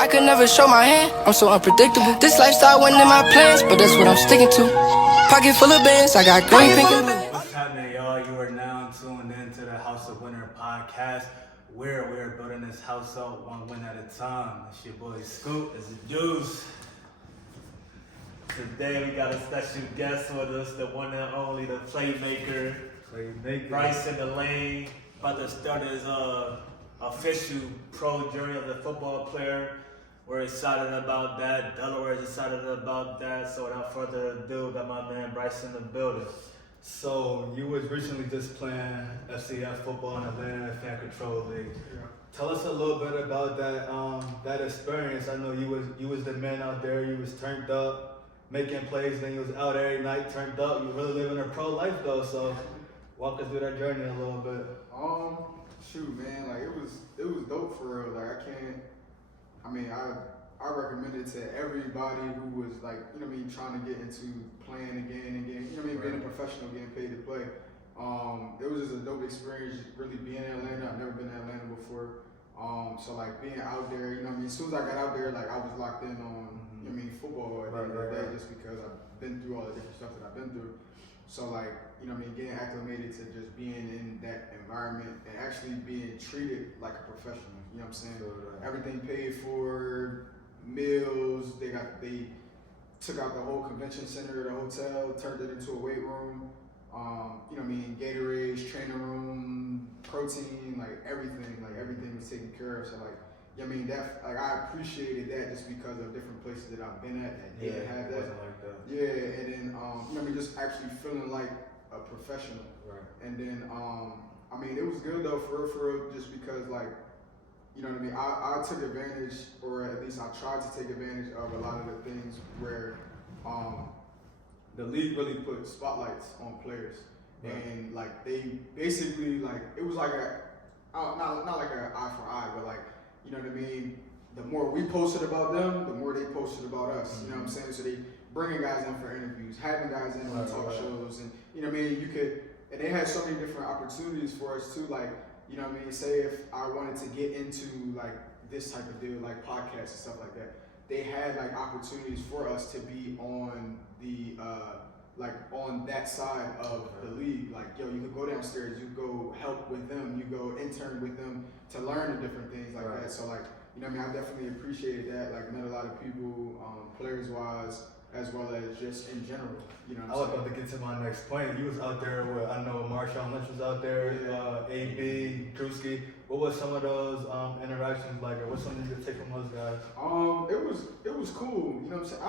I could never show my hand, I'm so unpredictable. This lifestyle wasn't in my plans, but that's what I'm sticking to. Pocket full of bands, I got green, pink, and blue. What's happening, y'all? You are now tuned into the House of Winner podcast, where we're building this house up one win at a time. It's your boy Scooter and Duce. Today we got a special guest with us, the one and only, the playmaker. Brycen Alleyne, about to start his official pro journey of the football player. We're excited about that. Delaware is excited about that. So without further ado, got my man Brycen in the building. So you was recently just playing FCF football in Atlanta Fan Control League. Yeah. Tell us a little bit about that experience. I know you was the man out there. You was turned up, making plays. Then you was out every night, turned up. You really living a pro life though. So walk us through that journey a little bit. Shoot, man, like it was dope for real. Like I recommend it to everybody who was like, you know what I mean, trying to get into playing again and again, you know what I mean, being a professional, getting paid to play. It was just a dope experience really being in Atlanta. I've never been to Atlanta before. So like being out there, you know what I mean, as soon as I got out there, like I was locked in on, you know what I mean, football at the end of the day, just because I've been through all the different stuff that I've been through. So like, you know what I mean, getting acclimated to just being in that environment and actually being treated like a professional, you know what I'm saying? Everything paid for, meals, they took out the whole convention center, the hotel, turned it into a weight room, you know what I mean, Gatorades, training room, protein, like everything was taken care of. So like, you know what I mean, that, like I appreciated that just because of different places that I've been at that didn't have that. Like that. Yeah, and then, you know what I mean, just actually feeling like a professional. Right. And then, I mean, it was good though, for real, just because like, you know what I mean, I took advantage, or at least I tried to take advantage of a lot of the things where the league really put spotlights on players. Right. And like they basically like, it was like not like an eye for eye, but like, you know what I mean, the more we posted about them, the more they posted about us. Mm-hmm. You know what I'm saying? So they bringing guys in for interviews, having guys in on talk shows, and you know what I mean, and they had so many different opportunities for us too, like, you know what I mean, say if I wanted to get into like this type of deal, like podcasts and stuff like that, they had like opportunities for us to be on the like on that side of the league. Like, yo, you could go downstairs, you go help with them, you go intern with them to learn the different things like that. So like, you know what I mean, I definitely appreciated that, like met a lot of people, players wise, as well as just in general, you know what I'm saying? I was about to get to my next point. You was out there with, I know Marshawn Lynch was out there, AB, Drewski. What was some of those interactions like, or what's something you could take from those guys? It was cool, you know what I'm saying?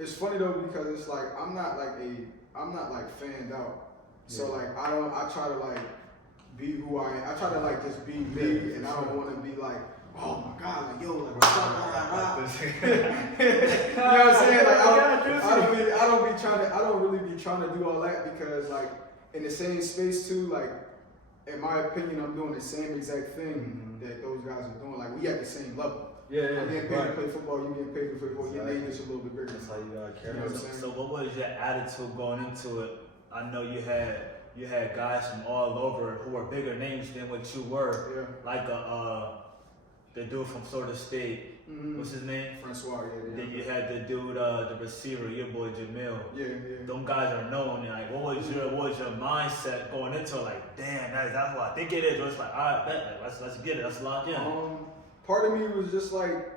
It's funny though, because it's like, I'm not like fanned out. So like, I try to like be who I am. I try to like just be me, and I don't want to be like, oh my God, like yo, like what's up, you know what I'm saying? Like I don't really be trying to do all that, because like in the same space too, like in my opinion, I'm doing the same exact thing that those guys are doing. Like we at the same level. I'm getting paid to play football, you getting paid to play football, your name is a little bit bigger. That's how you gotta carry it. So what was your attitude going into it? I know you had guys from all over who were bigger names than what you were. Yeah. Like the dude from Florida State. Mm-hmm. What's his name? Francois. Yeah. Then you had the dude, the receiver, your boy Jamil. Yeah. Them guys are known. Like, what was your mindset going into it? Like, damn, that's what I think it is. Or it's like, all right, bet, like, let's get it, let's lock in. Part of me was just like,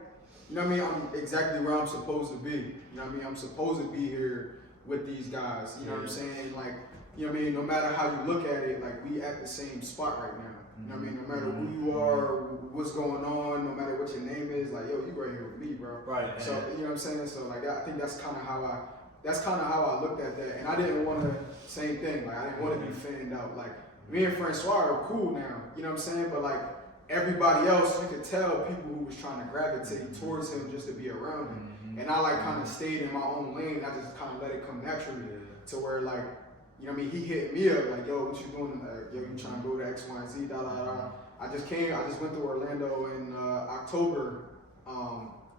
you know what I mean, I'm exactly where I'm supposed to be. You know what I mean, I'm supposed to be here with these guys. You know what I'm saying? Like, you know what I mean, no matter how you look at it, like we at the same spot right now. You know what I mean? No matter who you are, what's going on, no matter what your name is, like, yo, you right here with me, bro. Right. So, you know what I'm saying? So like, I think that's kind of how I looked at that. And I didn't want to, same thing, like I didn't want to be fanned out. Like, me and Francois are cool now, you know what I'm saying? But like, everybody else, you could tell people who was trying to gravitate towards him just to be around him. And I like kind of stayed in my own lane. I just kind of let it come naturally to where like, you know what I mean, he hit me up like, yo, what you doing? Yo, you trying to go to X, Y, and Z, I just went to Orlando in October,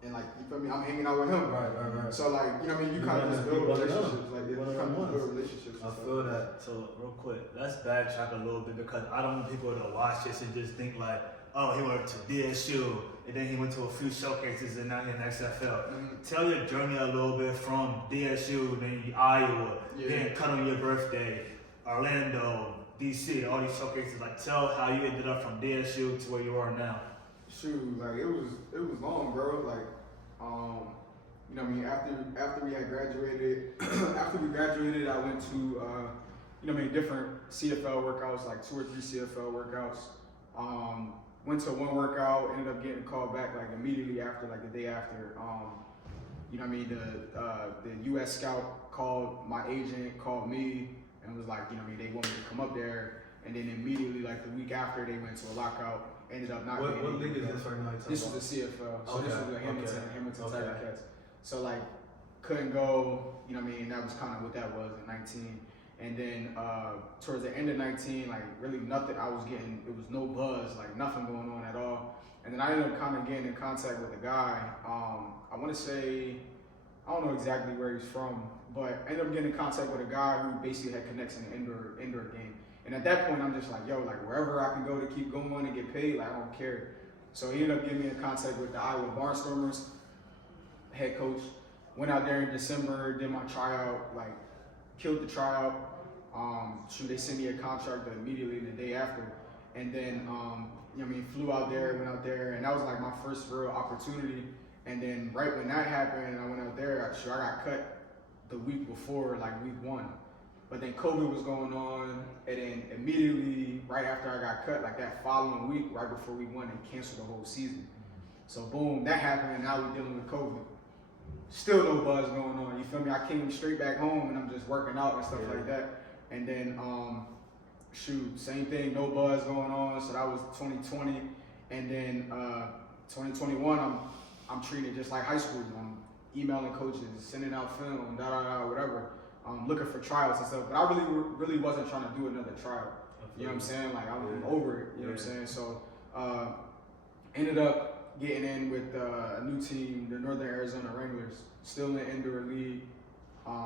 and like, you feel me, I'm hanging out with him. Right. So like, you know what I mean, you kind of just build relationships. Like, you kind of build relationships. I feel that. So real quick, let's backtrack a little bit, because I don't want people to watch this and just think like, oh, he went to DSU, and then he went to a few showcases, and now he's in XFL. Tell your journey a little bit from DSU, then Iowa, then Cut on Your Birthday, Orlando, DC, all these showcases. Like, tell how you ended up from DSU to where you are now. Shoot, like it was long, bro. Like, you know what I mean, after we had graduated, I went to you know what I mean, different CFL workouts, like 2 or 3 CFL workouts. Went to one workout, ended up getting called back like immediately after, like the day after. You know what I mean, the US scout called my agent, called me, and was like, you know what I mean, they wanted to come up there, and then immediately like the week after they went to a lockout. Ended up not getting. What league is this right now? This was the CFL, so this was the Hamilton Tiger Cats. So like couldn't go, you know what I mean? That was kind of what that was in 19. And then towards the end of 19, like really nothing. It was no buzz, like nothing going on at all. And then I ended up kind of getting in contact with a guy. I want to say, I don't know exactly where he's from, but I ended up getting in contact with a guy who basically had connects in the indoor game. And at that point, I'm just like, yo, like wherever I can go to keep going and get paid, like I don't care. So he ended up getting me in contact with the Iowa Barnstormers head coach. Went out there in December, did my tryout, like killed the tryout. They sent me a contract immediately the day after. And then, you know what I mean, flew out there, went out there, and that was like my first real opportunity. And then right when that happened, I went out there, I got cut the week before, like week 1. But then COVID was going on, and then immediately, right after I got cut, like that following week, right before we won, they canceled the whole season. So boom, that happened, and now we're dealing with COVID. Still no buzz going on, you feel me? I came straight back home, and I'm just working out and stuff like that. And then, same thing, no buzz going on, so that was 2020. And then 2021, I'm treating it just like high school. I'm emailing coaches, sending out film, whatever. Looking for tryouts and stuff, but I really wasn't trying to do another tryout. You know what I'm saying? Like I'm over it. You know what I'm saying? So ended up getting in with a new team, the Northern Arizona Wranglers, still in the indoor league.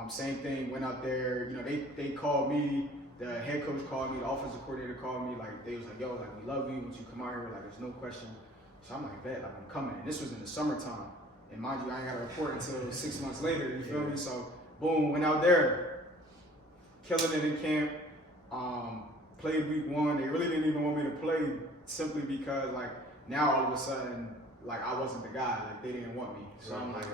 Same thing. Went out there. You know, they called me. The head coach called me. The offensive coordinator called me. Like they was like, yo, like we love you. Once you come out here, like there's no question. So I'm like, bet, like I'm coming. And this was in the summertime. And mind you, I ain't got to report until 6 months later. You feel me? So. Boom, went out there, killing it in camp, played week 1. They really didn't even want me to play simply because like now all of a sudden, like I wasn't the guy, like they didn't want me. So I'm like,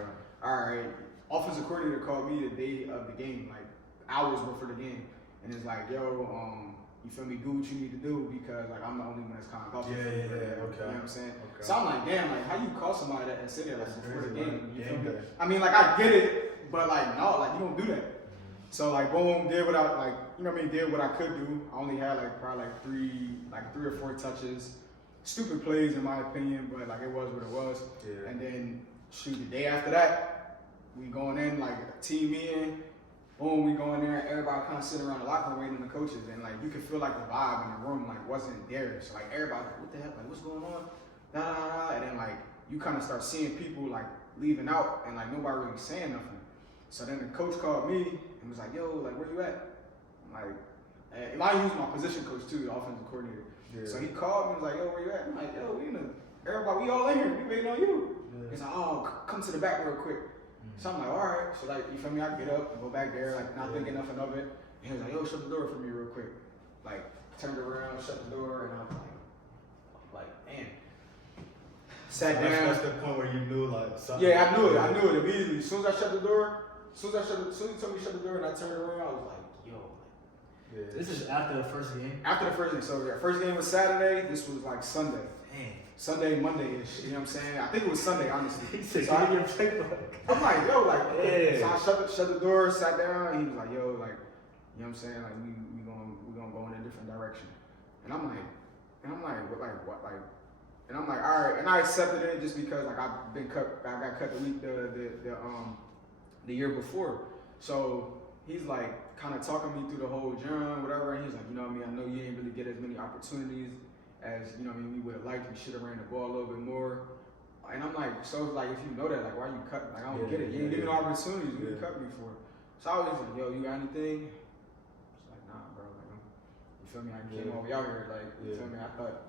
all right, offensive coordinator called me the day of the game, like hours before the game. And it's like, yo, you feel me, do what you need to do because like I'm the only one that's kind of called okay. You know what I'm saying? Okay. So I'm like, damn, like how you call somebody that and sit there like before the game? You feel me? I mean, like I get it. But like no, like you don't do that. So like boom, did what I like, you know what I mean, did what I could do. I only had like probably like three or four touches. Stupid plays in my opinion, but like it was what it was. Yeah. And then shoot, the day after that, we going in like a team meeting, boom, we go in there, everybody kind of sitting around the locker room waiting on the coaches, and like you could feel like the vibe in the room like wasn't there. So like everybody like, what the heck, like what's going on? And then like you kind of start seeing people like leaving out and like nobody really saying nothing. So then the coach called me and was like, yo, like, where you at? I'm like, and I use my position coach too, the offensive coordinator. Yeah. So he called me and was like, yo, where you at? I'm like, yo, everybody, we all in here, we waiting on you. Yeah. He's like, oh, come to the back real quick. So I'm like, all right. So like, you feel me? I get up and go back there, like not thinking nothing of it. And he was like, yo, shut the door for me real quick. Like, turned around, shut the door, and I was like, man. Sat down. That's the point where you knew like something. Yeah, I knew it immediately. As soon as I shut the door, as soon as he told me to shut the door and I turned around, I was like, yo. Yeah. This is after the first game? After the first game. So the first game was Saturday. This was like Sunday. Dang. Sunday, Monday-ish. You know what I'm saying? I think it was Sunday, honestly. He said, so give me your playbook. I'm like, yo, like, yeah. So I shut the door, sat down, and he was like, yo, like, you know what I'm saying? Like, we gonna go in a different direction. And I'm like, what? Like, and I'm like, all right. And I accepted it just because like I got cut the year before. So he's like kind of talking me through the whole journey, whatever. And he's like, you know what I mean? I know you didn't really get as many opportunities as, you know what I mean, we would have liked. We should have ran the ball a little bit more. And I'm like, so it's like, if you know that, like, why you cut? Like, I don't get it. You didn't give me no opportunities. What you cut me for? So I was just like, yo, you got anything? It's like, nah, bro. Like, you feel me? I came over out here. Like, you feel me? I thought,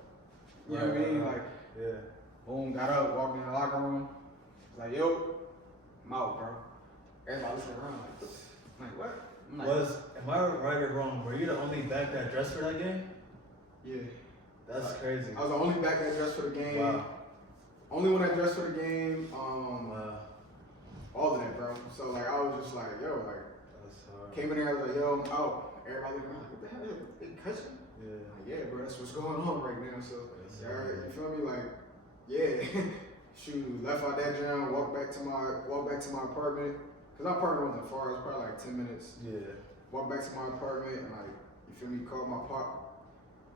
You know what I mean? Like, yeah. boom, got up, walked in the locker room. Like, yo, I'm out, bro. Everybody looking around like what? I'm like, Am I right or wrong? Were you the only back that dressed for that game? yeah. That's crazy. I was the only back that dressed for the game. Wow. Only one that dressed for the game. Wow. All of that, bro. So like, I was just like, yo, like, That's hard. came in there, I was like, yo, I'm out. Everybody looking around, like, what the hell? They cut you? Yeah. Like, yeah, bro, that's what's going on right now. So, Yes, all right, sir. you feel me? Like, yeah. Shoot, left out that gym, walked back to my apartment. Cause my apartment wasn't far. It was probably like 10 minutes. Yeah. Walked back to my apartment and like, you feel me? Called my pop,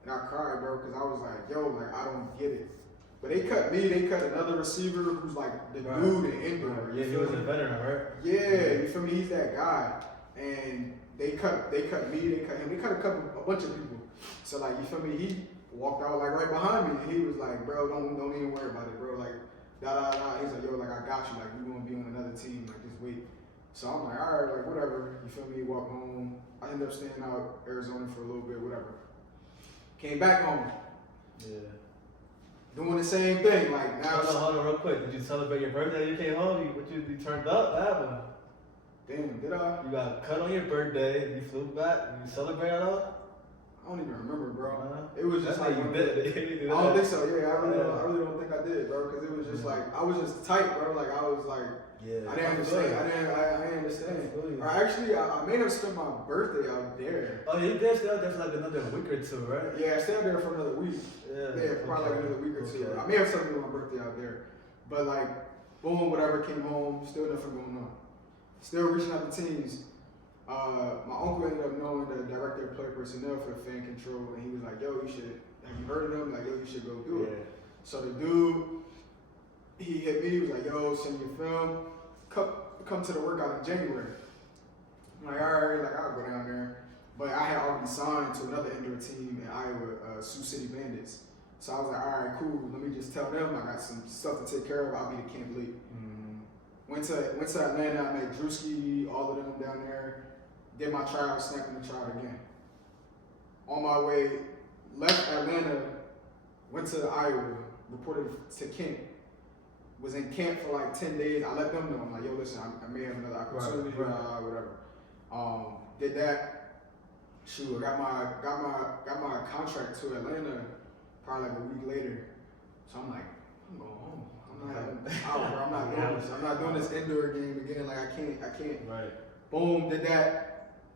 and I cried, bro, cause I was like, yo, like I don't get it. But they cut me. They cut another receiver who's like the dude in indoor. Right. You Yeah, he feel was me? a veteran, right? Yeah, you feel me? He's that guy. And they cut me, they cut him, they cut a bunch of people. So like, you feel me? He walked out like right behind me, and he was like, bro, don't even worry about it, bro. Like, He's like, yo, like I got you. Like we gonna be on another team. Like just wait. So I'm like, all right, like whatever. You feel me? Walk home. I ended up staying out Arizona for a little bit, whatever. Came back home. Yeah. Doing the same thing. Like now. Hold on, real quick. Did you celebrate your birthday? You came home. You turned up? What happened? Damn, did I? You got cut on your birthday. You flew back. You celebrated all? I don't even remember, bro. Uh-huh. It was just That's like how you did it. I don't think so. Yeah, I really don't think I did, bro. Because it was just like I was just tight, bro. Like I was like, Yeah. I didn't understand. I didn't understand. Or actually, I may have spent my birthday out there. Oh, you did stay out there for like another week or two, right? Yeah, I stayed there for another week. Yeah, probably like another week or two. I may have celebrated my birthday out there, but like, boom, whatever. Came home, still nothing going on. Still reaching out to teams. My uncle ended up knowing the director of player personnel for fan control, and he was like, yo, have you heard of them? Like, yo, you should go do it. So the dude, he hit me, he was like, yo, send your film, come to the workout in January. I'm like, all right, like, I'll go down there. But I had already signed to another indoor team in Iowa, Sioux City Bandits. So I was like, all right, cool, let me just tell them I got some stuff to take care of, I'll be the camp lead. Went to Atlanta, I met Drewski, all of them down there. Did my tryout, snapped in the tryout again. On my way, left Atlanta, went to Iowa, reported to camp. Was in camp for like 10 days. I let them know. I'm like, yo, listen, I may have another opportunity, whatever. Did that. Shoot, I got my contract to Atlanta probably like a week later. So I'm like, I'm going home. I'm not doing this indoor game again. Like I can't. Right. Boom, did that.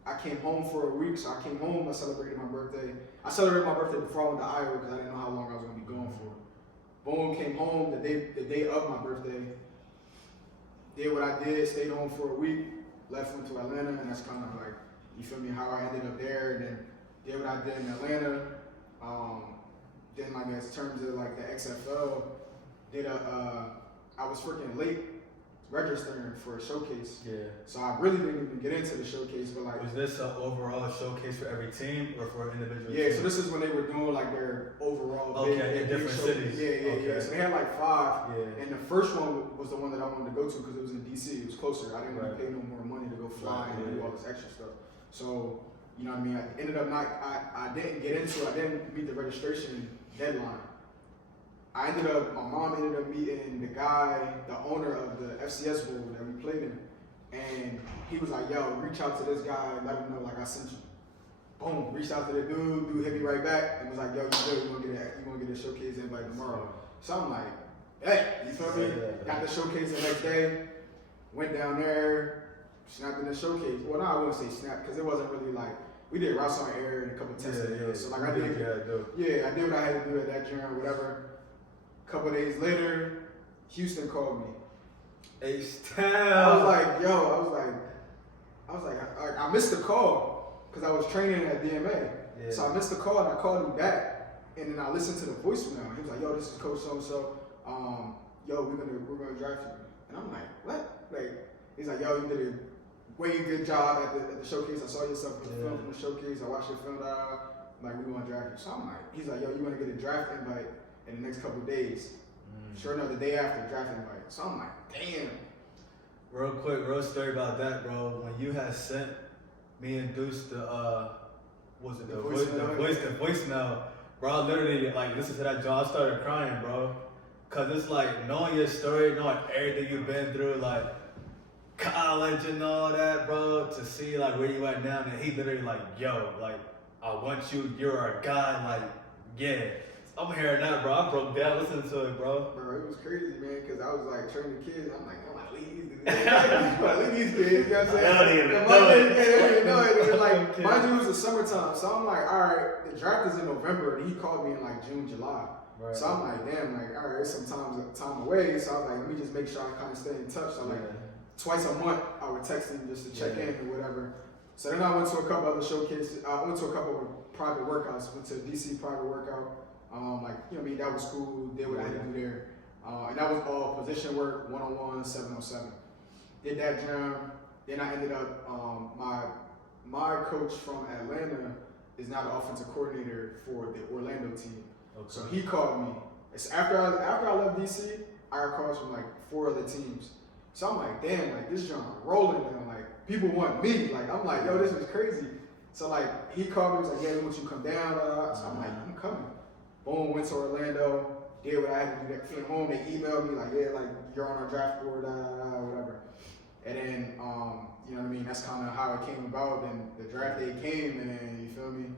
I came home for a week, so I came home, I celebrated my birthday. I celebrated my birthday before I went to Iowa because I didn't know how long I was gonna be gone for. Boom, came home the day of my birthday. Did what I did, stayed home for a week, went to Atlanta, and that's kind of like, you feel me, how I ended up there, and then did what I did in Atlanta. Then like in terms of like the XFL, I was freaking late registering for a showcase. Yeah. So I really didn't even get into the showcase, but like. Was this an overall showcase for every team or for individual Yeah, teams? so this is when they were doing like their overall big different cities. Yeah. So they had like 5, and the first one was the one that I wanted to go to because it was in DC. It was closer. I didn't want to pay no more money to go fly and do all this extra stuff. So, you know what I mean? I ended up I didn't get into it. I didn't meet the registration deadline. My mom ended up meeting the owner of the FCS Bowl that we played in. And he was like, yo, reach out to this guy and let him know, like, I sent you. Boom, reached out to the dude hit me right back and was like, yo, you good, you gonna get a showcase invite tomorrow. So I'm like, hey, you feel me? Got the showcase the next day, went down there, snapped in the showcase. Well, no, I wouldn't say snap, because it wasn't really like, we did routes on air and a couple tests. So like I did what I had to do at that gym or whatever. A couple days later, Houston called me. H-Town. I was like, I missed the call because I was training at DMA. Yeah. So I missed the call and I called him back, and then I listened to the voicemail. He was like, yo, this is Coach so-and-so. Yo, we're gonna draft you. And I'm like, what? Like, he's like, yo, you did a way good job at the showcase. I saw your stuff in the film from the showcase. I watched your film. Like, we're gonna draft you. So I'm like, he's like, yo, you're gonna get a draft invite in the next couple of days. Sure enough, the day after, draft invite. So I'm like, damn. Real quick, real story about that, bro. When you had sent me and Duce the voicemail, Bro, I literally, like, listen to that joint, I started crying, bro. Cause it's like, knowing your story, knowing everything you've been through, like, college and all that, bro, to see, like, where you at now, and he literally like, yo, like, I want you, you're a guy, like, yeah. I'm hearing that, bro. I broke down listening to it, bro. Bro, it was crazy, man, because I was like training kids. I'm like, leave these kids. You know what I'm saying? Like, mind you, it was the summertime. So I'm like, all right, the draft is in November, and he called me in like June, July. Right. So I'm like, damn, like, all right, it's some time away. So I was like, let me just make sure I kind of stay in touch. So like, twice a month, I would text him just to check in or whatever. So then I went to a couple other showcases. I went to a couple of private workouts. Went to a DC private workout. Like, you know what I mean, that was cool. Did what I had to do there. And that was all position work, 1-on-1, 7-on-7. Did that jam. Then I ended up, my coach from Atlanta is now the offensive coordinator for the Orlando team. Okay. So he called me. It's after I left DC, I got calls from like 4 other teams. So I'm like, damn, like this jam rolling now. Like people want me. Like I'm like, yo, this is crazy. So like he called me, he was like, yeah, we want you to come down. So I'm like, I'm coming. Boom, went to Orlando, did what I had to do. Came home, they emailed me like, yeah, like you're on our draft board, whatever. And then, you know what I mean? That's kind of how it came about. Then the draft day came, and then you feel me?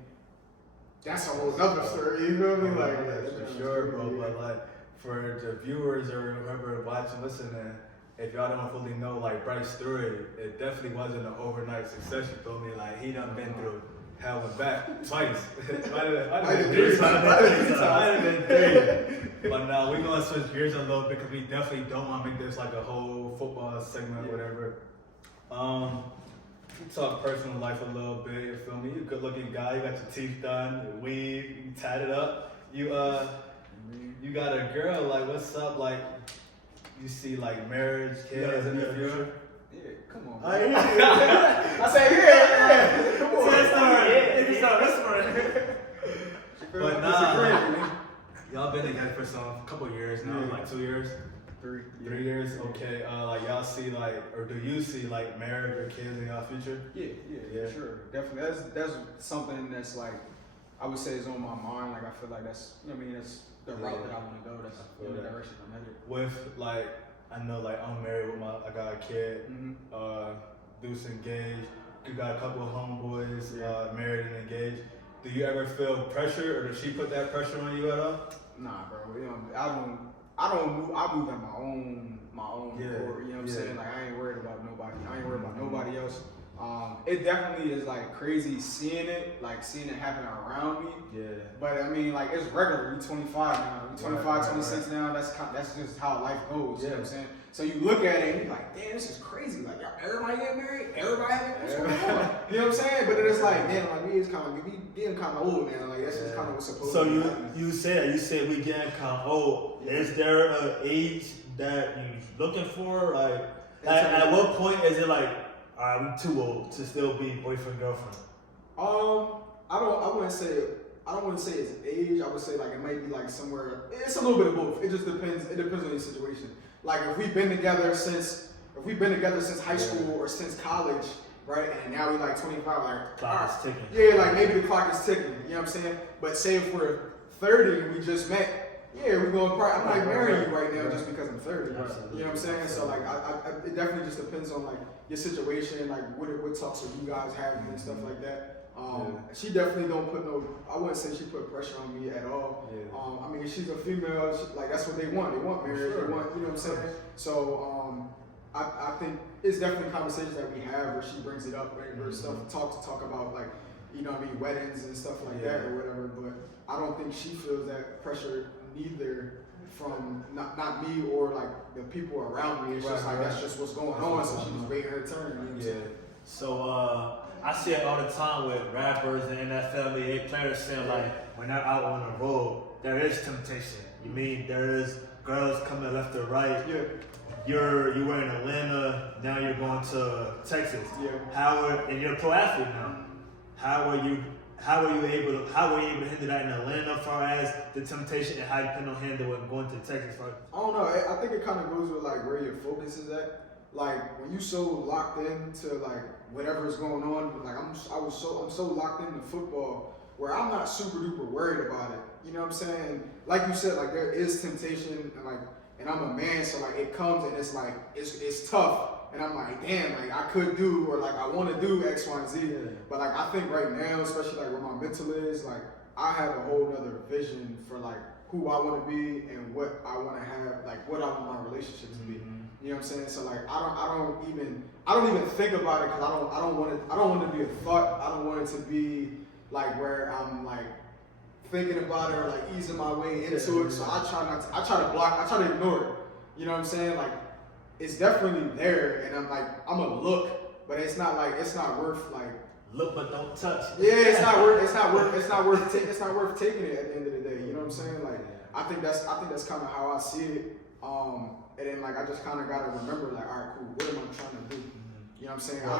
That's a whole other story. You feel me? Like for sure, bro. But like for the viewers or whoever watching, listening, if y'all don't fully know like Bryce's story, it definitely wasn't an overnight success. You feel me? Like he done been through hell and back twice. Might have been three. But now we're gonna switch gears a little bit because we definitely don't want to make this like a whole football segment or whatever. We talk personal life a little bit. You feel me? You a good looking guy. You got your teeth done, your weave, you tied it up. You got a girl. Like what's up? Like you see like marriage, kids in the future. Yeah, come on. I say, yeah. Come on. But nah, y'all been together for some couple years now, like 2 years? 3 years, okay. Like y'all see like, or do you see like marriage or kids in y'all future? Yeah, sure. Definitely. That's something that's like, I would say is on my mind. Like I feel like that's, you know what I mean, that's the route that I want to go. That's the direction I'm headed. With like, I know like I'm married with I got a kid, Duce engaged, you got a couple of homeboys, married and engaged. Do you ever feel pressure or does she put that pressure on you at all? Nah, bro. You know, I move at my own accord, you know what I'm saying? Like I ain't worried about nobody. I ain't worried about nobody else. It definitely is like crazy seeing it happen around me. Yeah. But I mean, like it's regular. You're 25 now. You're 25, 26 now. That's just how life goes. You know what I'm saying? So you look at it and you're like, damn, this is crazy. Like everybody getting married. Everybody what's going on? You know what I'm saying? But then it's like, damn, like we getting kind of old now. Like that's just kind of what's supposed to be. So you said we getting kind of old. Yeah. Is there an age that you're looking for? Like at what point is it like, I'm too old to still be boyfriend girlfriend? I wouldn't say it's age. I would say like it might be like somewhere. It's a little bit of both. It just depends. It depends on your situation. Like if we've been together since high school or since college, right? And now we're like 25, like clock is ticking. Yeah, like maybe the clock is ticking. You know what I'm saying? But say if we're 30 and we just met. Yeah, we're going to I'm not marrying you right now just because I'm 30. You know what I'm saying? So like, it definitely just depends on like your situation, like what talks are you guys having and stuff like that. She definitely don't put I wouldn't say she put pressure on me at all. Yeah. I mean, she's a female. Like that's what they want. They want marriage. Sure. They want, you know what I'm saying? So I think it's definitely conversations that we have where she brings it up, or stuff, talk about like, you know what I mean, weddings and stuff like that or whatever. But I don't think she feels that pressure neither from not me or like the people around me. It's just like that's just what's going on. So she's just waiting her turn. You know what I'm saying? So I see it all the time with rappers and NFL, NBA players saying like when they're out on the road, there is temptation. You mean there is girls coming left or right. Yeah. You were in Atlanta, now you're going to Texas. Yeah. And you're a pro athlete now. How were you able to handle that in Atlanta as far as the temptation, and how you plan on handling going to Texas? I don't know. I think it kind of goes with like where your focus is at. Like when you so locked into like whatever is going on, like I'm so locked into football where I'm not super duper worried about it. you know what I'm saying? Like you said, like there is temptation, and I'm a man, so like it comes and it's like it's tough. And I'm like, damn, like I could do, or like I want to do X, Y, and Z. But like I think right now, especially like where my mental is, like I have a whole nother vision for like who I want to be and what I want to have, like what I want my relationship to be. You know what I'm saying? So like I don't even think about it because I don't want it to be a thought. I don't want it to be like where I'm like thinking about it or like easing my way into it. So I try to ignore it. You know what I'm saying? Like it's definitely there, and I'm gonna look, but it's not worth like look but don't touch. Yeah, it's not worth taking it at the end of the day. You know what I'm saying? Like I think that's kind of how I see it. And then like I just kind of gotta remember like, all right, cool. What am I trying to do? You know what I'm saying? I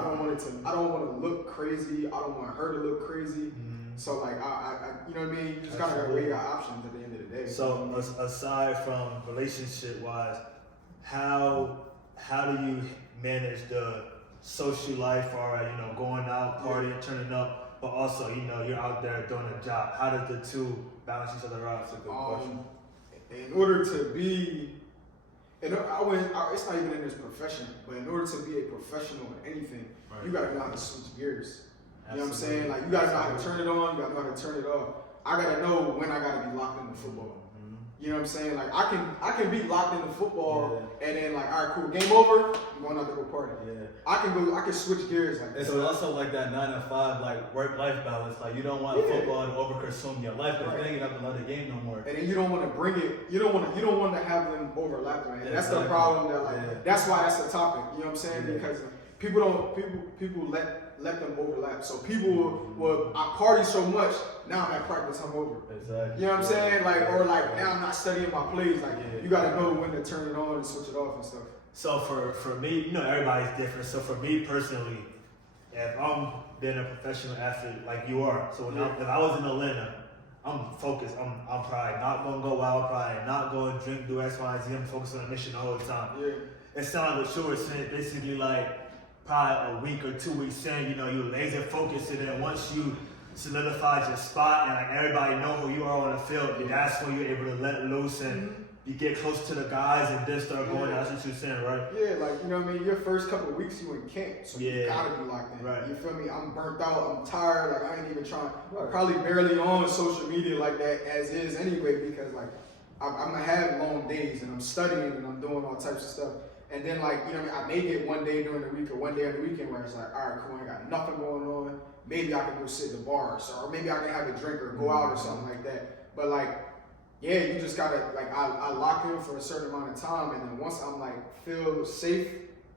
don't want to look crazy. I don't want her to look crazy. So like I you know what I mean? You just gotta weigh your options at the end of the day. So aside from relationship wise, how do you manage the social life, or going out, partying, turning up, but also you're out there doing a job? How does the two balance each other out? That's a good question. In order to be, it's not even in this profession, but in order to be a professional in anything, you gotta know how to switch gears. You know what I'm saying? Like you gotta know how to turn it on, you gotta know how to turn it off. I gotta know when I gotta be locked into football. You know what I'm saying? Like I can be locked into football and then like, all right, cool, game over, I'm going out to go party. I can switch gears like that. So also like that 9 to 5 like work-life balance. Like you don't want football to overconsume your life, because then you don't have another game no more. And then you don't want to bring it. You don't want to have them overlap, man. And that's the problem. That like that's why that's a topic. You know what I'm saying? Because people let them overlap. So people will I party so much. Now I'm at practice, I'm over. Exactly. You know what I'm saying? Like, or like now I'm not studying my plays. Like you gotta know when to turn it on and switch it off and stuff. So for me, everybody's different. So for me personally, if I'm being a professional athlete like you are, so if I was in Atlanta, I'm focused. I'm probably not gonna go out, probably not gonna drink, do X, Y, and Z. I'm focused on the mission the whole time. It sounds like what you were saying, basically like probably a week or 2 weeks saying, you're laser focused, and then once you solidified your spot and like everybody know who you are on the field, that's when you're able to let loose and you get close to the guys and then start going. That's what you're saying, right? Yeah, like you know what I mean. Your first couple of weeks you in camp, so you gotta be locked in. Right. You feel me? I'm burnt out. I'm tired. Like I ain't even trying. I'm probably barely on social media like that as is anyway, because like I'm gonna have long days and I'm studying and I'm doing all types of stuff. And then like I may get one day during the week or one day on the weekend where it's like, all right, cool, I ain't got nothing going on. Maybe I can go sit in the bar, or maybe I can have a drink or go out or something like that. But like, you just gotta like I lock in for a certain amount of time, and then once I'm like feel safe,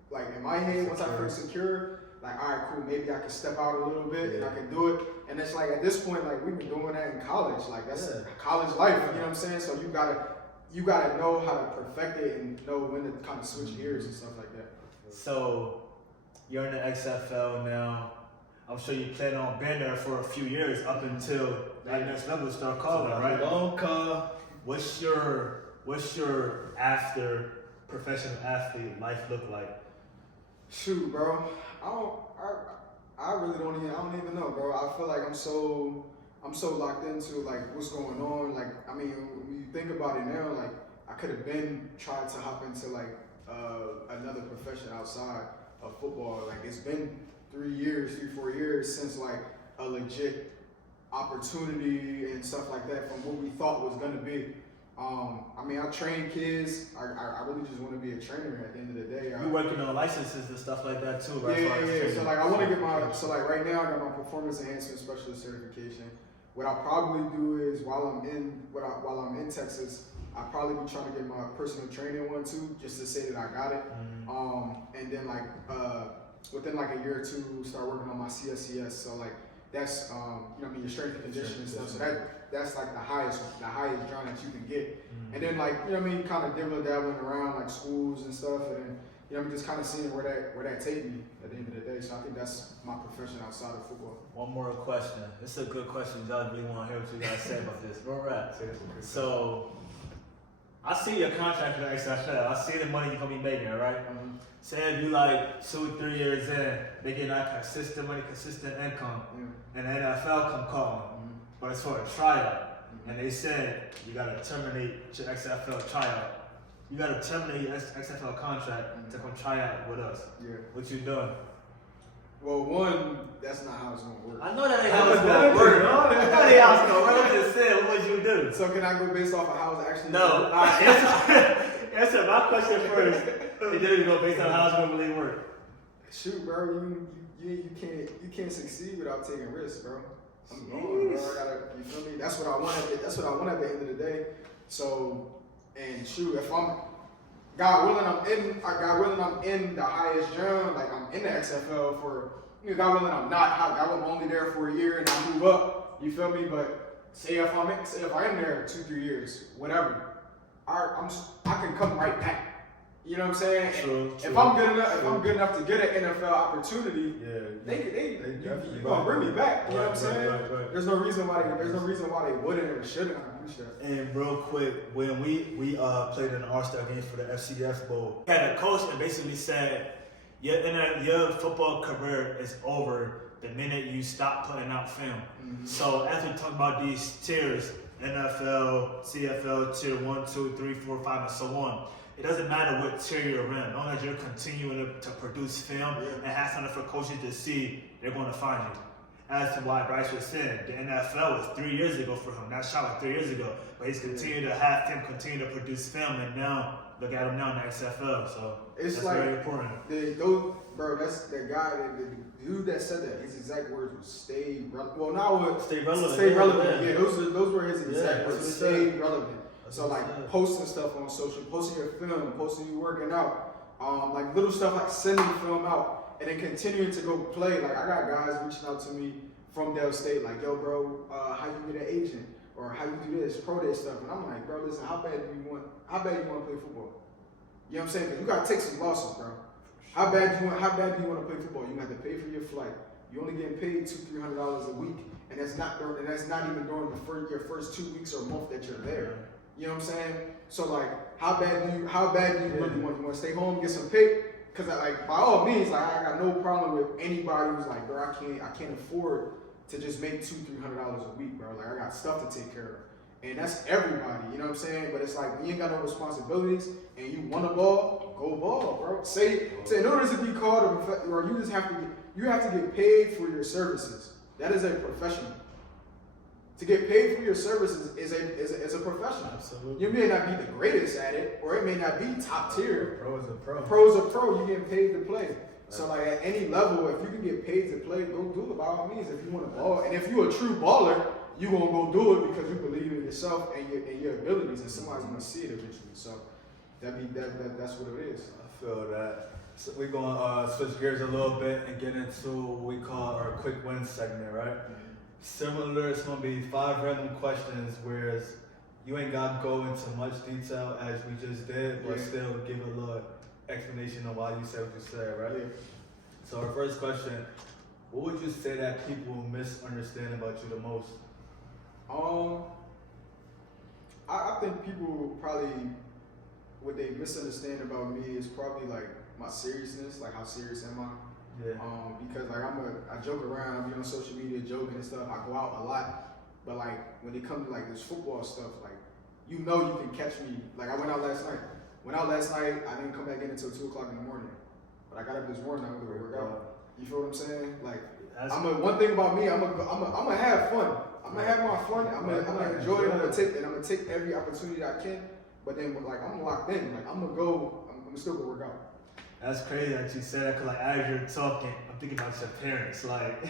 like in my head, once I feel secure, like all right, cool, maybe I can step out a little bit and I can do it. And it's like at this point, like we've been doing that in college, like that's college life. You know what I'm saying? So you gotta know how to perfect it and know when to kind of switch gears and stuff like that. So you're in the XFL now. I'm sure you plan on being there for a few years up until that next level start calling, right? Long call. What's your after professional athlete life look like? Shoot, bro. I really don't even know, bro. I feel like I'm so locked into like what's going on. Like I mean, when you think about it now, like I could have been tried to hop into like another profession outside of football. Like it's been 3-4 years since like a legit opportunity and stuff like that from what we thought was gonna be. I mean, I train kids. I really just want to be a trainer at the end of the day. You're working on licenses and stuff like that too, right? Yeah. So like I want to get like right now I got my performance enhancement specialist certification. What I'll probably do is while I'm in Texas, I'll probably be trying to get my personal training one too, just to say that I got it. And then like within like a year or two, start working on my CSCS. So like that's your strength and conditioning and stuff. So that's like the highest drawing that you can get. And then like kind of dabbling around like schools and stuff, and then just kind of seeing where that take me at the end of the day. So I think that's my profession outside of football. One more question. This is a good question. Y'all really want to hear what you guys say about this. All right. So I see your contract with XFL. I see the money you're gonna be making, right? Say if you like 2-3 years in, making that consistent money, consistent income, and the NFL come calling, but it's for a tryout. and they said you gotta terminate your XFL tryout. You gotta terminate your XFL contract to come try out with us. Yeah. What you doing? Well, one, that's not how it's gonna work. I know that ain't how it's gonna work. I know that ain't how it's gonna work. I'm just saying, what would you do? So can I go based off of how it's actually? No. Answer my question first. And then we go based on how it's gonna really work. Shoot, bro, you can't succeed without taking risks, bro. I'm going, bro. You feel me? That's what I want. That's what I want at the end of the day. So, and shoot, if God willing, I'm in the highest germ. Like I'm in the XFL for, God willing, I'm not. God willing, I'm only there for a year and I move up. You feel me? But say if I'm there 2-3 years, whatever, I can come right back. You know what I'm saying? True. If I'm good enough to get an NFL opportunity, they you gonna bring me back. You know what I'm saying? Right. There's no reason why they wouldn't or shouldn't. And real quick, when we played in the All-Star game for the FCS Bowl, we had a coach that basically said, your football career is over the minute you stop putting out film. Mm-hmm. So as we talk about these tiers, NFL, CFL, tier 1, 2, 3, 4, 5, and so on, it doesn't matter what tier you're in. As long as you're continuing to produce film and have something for coaches to see, they're going to find you. As to why Bryce was saying, the NFL was 3 years ago for him. That shot was 3 years ago. But he's continued to have him continue to produce film, and now, look at him now in the XFL. So it's that's like, very important. That's the guy, the dude that said that, his exact words was stay relevant. Well, not stay relevant. Stay relevant. Yeah, those were his exact words. Stay said. relevant. So like posting stuff on social, posting your film, posting you working out, like little stuff like sending film out, and then continuing to go play. Like I got guys reaching out to me from Delaware State, like, yo, bro, how you get an agent, or how you do this, pro day stuff, and I'm like, bro, listen, how bad you want to play football? You know what I'm saying? Because you gotta take some losses, bro. How bad do you want to play football? You have to pay for your flight. You only getting paid $200-300 a week, and that's not even during your first 2 weeks or month that you're there. You know what I'm saying? So like, how bad do you really want? You want to stay home, get some pay? Because like, by all means, like I got no problem with anybody who's like, bro, I can't afford to just make $200-300 a week, bro. Like I got stuff to take care of, and that's everybody. You know what I'm saying? But it's like, when you ain't got no responsibilities and you want to ball, go ball, bro. Say in order to be called a professional, or you have to get paid for your services. That is a professional. To get paid for your services is a professional. Absolutely. You may not be the greatest at it, or it may not be top tier. Pro is a pro. Pro's a pro. You getting paid to play. So like at any level, if you can get paid to play, go do it by all means. If you want to ball, and if you're a true baller, you gonna go do it because you believe in yourself and your abilities, and somebody's gonna see it eventually. So that's what it is. I feel that. So we're gonna switch gears a little bit and get into what we call our quick wins segment, right? Similar, it's gonna be 5 random questions, whereas you ain't gotta go into much detail as we just did, but still give a little explanation of why you said what you said, right? Yeah. So our first question, what would you say that people misunderstand about you the most? I think people probably, what they misunderstand about me is probably like my seriousness, like how serious am I? Yeah. Because like I joke around, I be on social media joking and stuff. I go out a lot, but like when it comes to like this football stuff, like you can catch me. Like I went out last night. I didn't come back in until 2 o'clock in the morning. But I got up this morning. I'm gonna work out. You feel what I'm saying? Like one thing about me, I'm gonna have fun. I'm gonna have my fun. I'm gonna enjoy it. I'm gonna take every opportunity I can. But then like I'm locked in. Like I'm gonna still go work out. That's crazy that you said that, because like as you're talking, I'm thinking about your parents. Like,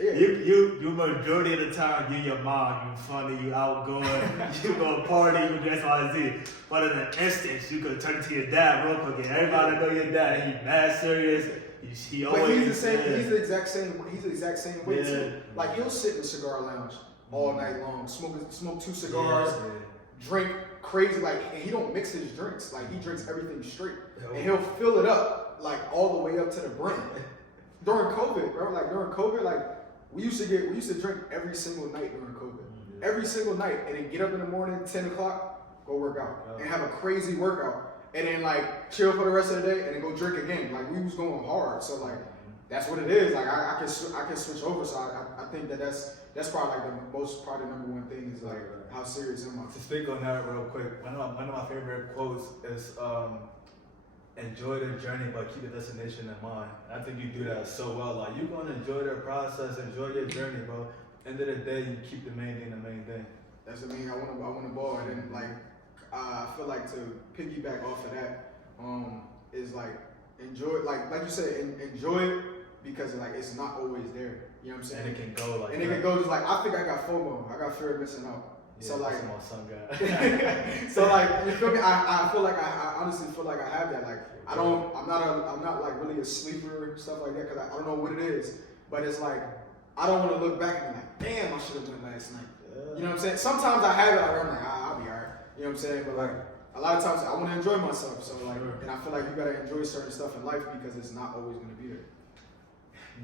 Yeah. you majority of the time, you your mom, you funny, you outgoing, you go party, you do X, Y, Z. But in an instance, you could turn to your dad real quick, and everybody know your dad. He mad serious. He always. But he's the same. He's the exact same way Yeah. too. Like he'll sit in the cigar lounge all night long, smoke 2 cigars, drink crazy, like, and he don't mix his drinks. Like he drinks everything straight, and he'll fill it up like all the way up to the brim. During COVID, bro, like we used to drink every single night during COVID, every single night, and then get up in the morning, 10 o'clock, go work out, and have a crazy workout, and then like chill for the rest of the day, and then go drink again. Like we was going hard, so like that's what it is. Like I can switch over. So I think that's probably like probably number one thing is like how serious am I? To speak on that real quick, one of my favorite quotes is enjoy the journey but keep the destination in mind. I think you do that so well. Like you're gonna enjoy the process, enjoy your journey, bro. End of the day, you keep the main thing the main thing. That's what I mean. I want to ball, and then like I feel like to piggyback off of that is like enjoy, like you said, enjoy it because like it's not always there. You know what I'm saying? And it can go like. And it can go just like I think I got FOMO. I got fear of missing out. Yeah, so like my son got. so like you feel me? I feel like I honestly feel like I have that. Like I'm not like really a sleeper stuff like that because I don't know what it is, but it's like I don't want to look back and be like, damn, I should have went last night. You know what I'm saying? Sometimes I have it, like, I'm like, I'll be alright. You know what I'm saying? But like a lot of times I want to enjoy myself. So like, and I feel like you gotta enjoy certain stuff in life because it's not always gonna be there.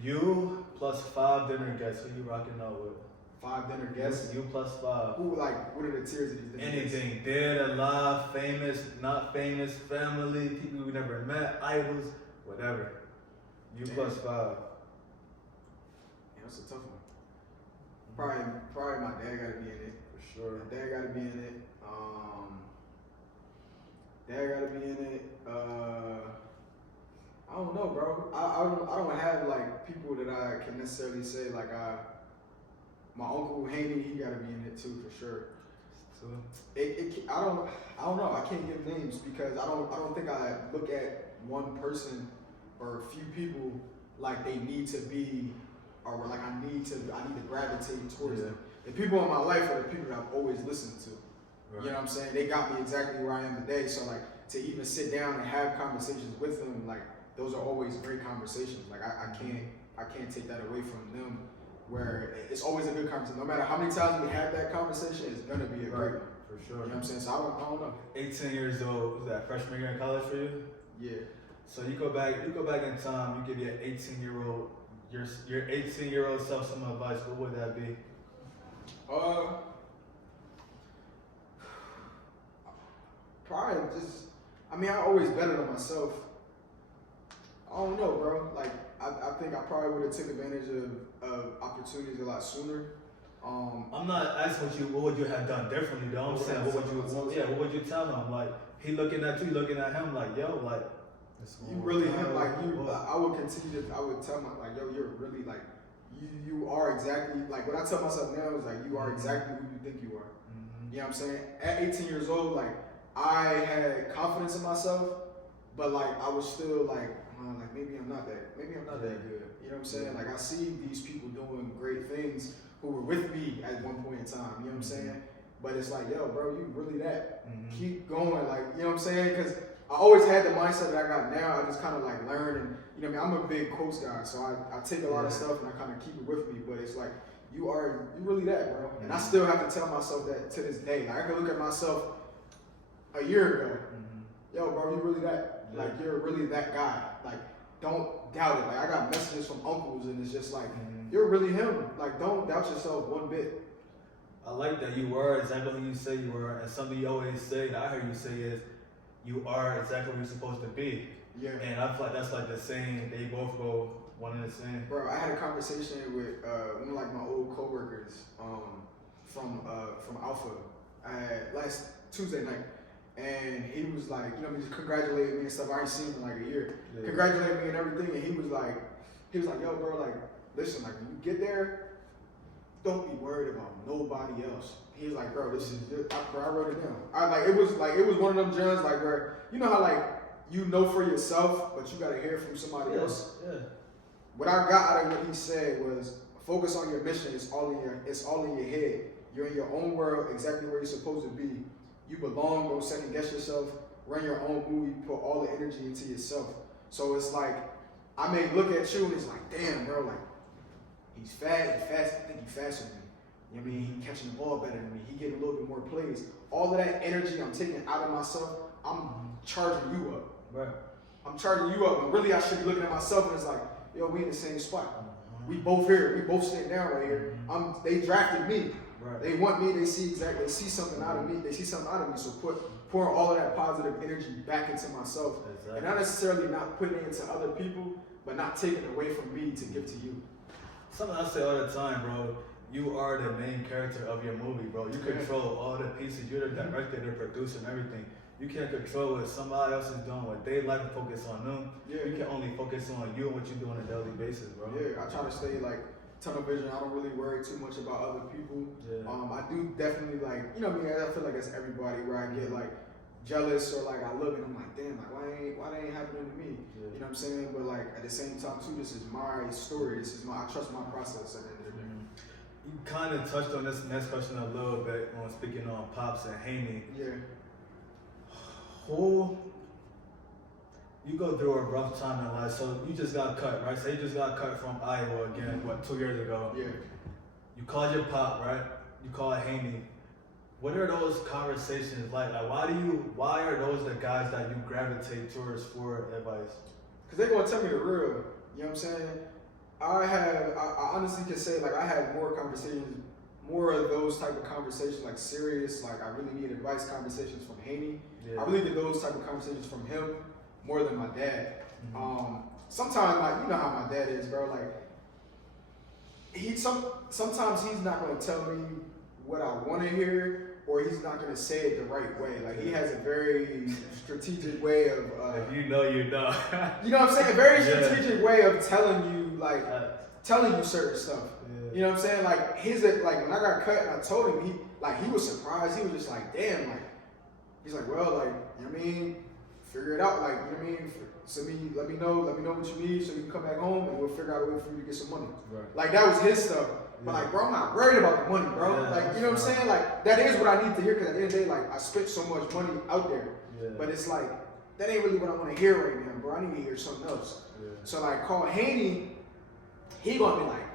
You plus 5 dinner guests. Who you rocking out with? 5 dinner guests. You plus 5. Who like? What are the tiers of these dinner guests? Anything. Dead, alive, famous, not famous, family, people we never met, idols, whatever. You plus 5. Yeah, that's a tough one. Probably my dad gotta be in it. For sure. My dad gotta be in it. Dad gotta be in it. I don't know, bro. I don't have like people that I can necessarily say like my uncle Haney, he gotta be in it too for sure. So I don't know. I can't give names because I don't think I look at one person or a few people like they need to be or like I need to gravitate towards them. The people in my life are the people that I've always listened to. Right. You know what I'm saying? They got me exactly where I am today. So like to even sit down and have conversations with them, like those are always great conversations. Like I can't take that away from them. Where it's always a good conversation. No matter how many times we have that conversation, it's gonna be a great one. For sure. You know what I'm saying? So I don't know. 18 years old, was that freshman year in college for you? Yeah. So you go back in time, you give your 18-year-old, your 18-year-old self some advice, what would that be? Probably just, I mean, I always betted on myself. I don't know, bro. Like, I think I probably would have took advantage of opportunities a lot sooner. I'm not asking what would you have done differently though. I'm saying what would you tell him? Like he looking at you, looking at him like, yo, like you really him like you. I would continue to. I would tell my like, yo, you're really like you are exactly like what I tell myself now is like you are exactly who you think you are. You know what I'm saying? At 18 years old, like I had confidence in myself, but like I was still like maybe I'm not that good. You know what I'm saying? Like I see these people doing great things who were with me at one point in time. You know what I'm saying? But it's like, yo, bro, you really that? Keep going, like you know what I'm saying? Because I always had the mindset that I got now. I just kind of like learned, and you know, what I mean, I'm a big quotes guy, so I take a lot of stuff and I kind of keep it with me. But it's like you really that, bro. And I still have to tell myself that to this day. Like I can look at myself a year ago. Yo, bro, you really that? Like you're really that guy. Like don't doubt it. Like I got messages from uncles, and it's just like you're really him. Like don't doubt yourself one bit. I like that you were exactly who you say you were, and something you always say that I heard you say is you are exactly what you're supposed to be. Yeah. And I feel like that's like the same. They both go one and the same. Bro, I had a conversation with one of like my old coworkers from Alpha. I had last Tuesday night. And he was like, you know, he just congratulated me and stuff. I ain't seen him in like a year. Yeah. Congratulated me and everything. And he was like, yo, bro, like, listen, like, when you get there, don't be worried about nobody else. He's like, bro, this is just, I wrote it down. It was one of them journeys, like, where, you know how, like, you know for yourself, but you got to hear from somebody else. Yeah. What I got out of what he said was, focus on your mission. It's all in your head. You're in your own world, exactly where you're supposed to be. You belong, don't second guess yourself, run your own movie, put all the energy into yourself. So it's like, I may look at you and it's like, damn, bro, like, he's fast, I think he's faster than me. You know what I mean? He catching the ball better than me. He getting a little bit more plays. All of that energy I'm taking out of myself, I'm charging you up. Right. I'm charging you up, and really I should be looking at myself and it's like, yo, we in the same spot. We both here, we both sitting down right here. They drafted me. Right. They want me. They see something out of me. They see something out of me. So pouring all of that positive energy back into myself, and not necessarily not putting it into other people, but not taking away from me to give to you. Something I say all the time, bro. You are the main character of your movie, bro. You control all the pieces. You're the director, the producer, and everything. You can't control what somebody else is doing, what they like to focus on them. Yeah. You can only focus on you and what you do on a daily basis, bro. Yeah, I try to stay like tunnel vision. I don't really worry too much about other people. Yeah. I do definitely like, you know what I mean? I feel like that's everybody where I get like jealous or like I look and I'm like, damn, like why they ain't happening to me? Yeah. You know what I'm saying? But like at the same time too, this is my story. I trust my process at the end of the day. You kind of touched on this next question a little bit on speaking on Pops and Haney. Yeah. Who you go through a rough time in life, so you just got cut, right? So you just got cut from Iowa again, 2 years ago? Yeah. You called your pop, right? You called Haney. What are those conversations like? Like, why are those the guys that you gravitate towards for advice? Cause they're gonna tell me the real. You know what I'm saying? I honestly can say like I had more conversations, more of those type of conversations, like serious, like I really need advice conversations from Haney. Yeah. I really did those type of conversations from him more than my dad. Sometimes like you know how my dad is, bro. Like sometimes he's not gonna tell me what I want to hear, or he's not gonna say it the right way. Like he has a very strategic way of. If you know, you know. You know what I'm saying? A very strategic way of telling you like telling you certain stuff. Yeah. You know what I'm saying? Like like when I got cut and I told him, he was surprised. He was just like, damn, like he's like, well, like, you know what I mean? Figure it out, like, you know what I mean? Let me know what you need so you can come back home and we'll figure out a way for you to get some money. Right. Like that was his stuff. But like, bro, I'm not worried about the money, bro. Like, you know what I'm saying? Like, that is what I need to hear because at the end of the day, like, I spent so much money out there. Yeah. But it's like, that ain't really what I want to hear right now, bro. I need to hear something else. Yeah. So like, call Haney, he gonna be like,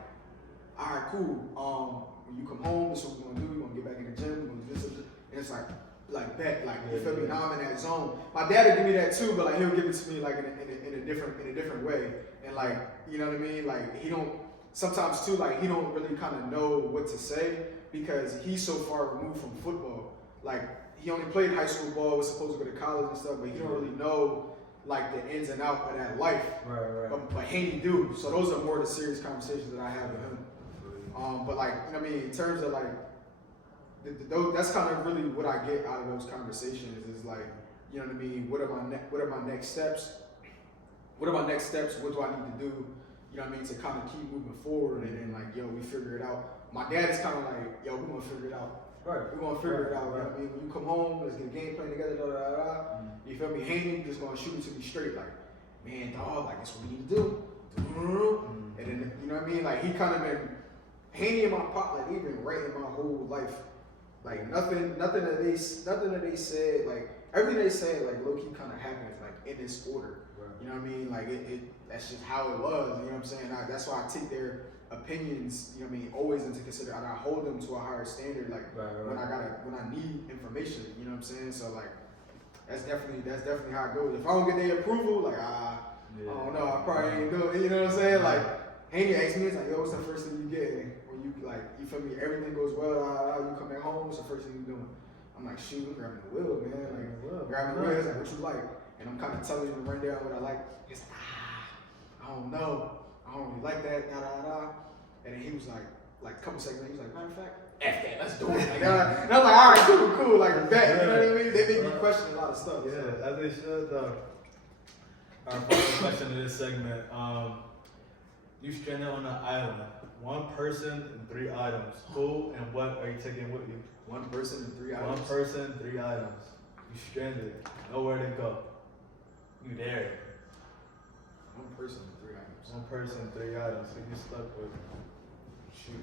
all right, cool. When you come home, this is what we're gonna do. We're gonna get back in the gym. We're gonna do this. And it's like bet, like you feel me? Now I'm in that zone. My dad would give me that too, but like he'll give it to me like in a different way. And like, you know what I mean? Like he don't sometimes too, like he don't really kind of know what to say because he's so far removed from football. Like he only played high school ball, was supposed to go to college and stuff, but he don't really know like the ins and outs of that life. Right. But Haney do. So those are more the serious conversations that I have with him. But like, you know what I mean? In terms of like, that's kind of really what I get out of those conversations is like, you know what I mean? What are my next steps? What are my next steps? What do I need to do? You know what I mean? To kind of keep moving forward and then like, yo, we figure it out. My dad is kind of like, yo, we're gonna figure it out. Right. We're gonna figure it out. Right. You know what I mean? When you come home, let's get a game plan together. You feel me? Haney just gonna shoot it to me straight, like, man, dog, like that's what we need to do. And then you know what I mean? Like he kind of been Haney and my pop, like they've been writing my whole life. Like nothing that they said, like everything they said, like low key kind of happens, like in this order. Right. You know what I mean? Like it that's just how it was. You know what I'm saying? That's why I take their opinions, you know what I mean, always into consideration. I hold them to a higher standard, like when I need information. You know what I'm saying? So like that's definitely how it goes. If I don't get their approval, like I don't know, I probably ain't do it. You know what I'm saying? Like Haney asked me, it's like, yo, what's the first thing you get? When you like, you feel me? Everything goes well. You come back home. What's the first thing you doing? I'm like, shoot, grabbing the wheel, man. Like grabbing the wheel. It's like, what you like? And I'm kind of telling him to run down what I like. He's like, I don't know. I don't really like that. And then he was like a couple seconds later, he was like, matter of fact, F that, let's do it. Like, and I'm like, all right, cool, like bet. You know what I mean? They make me question a lot of stuff. Yeah, so. As they should though. Our final question of this segment. You stranded on an island. One person and 3 items. Who and what are you taking with you? One person and 3 items. One person, 3 items. You stranded. Nowhere to go. You there. One person and 3 items. One person, 3 items. Who you stuck with? Shoot.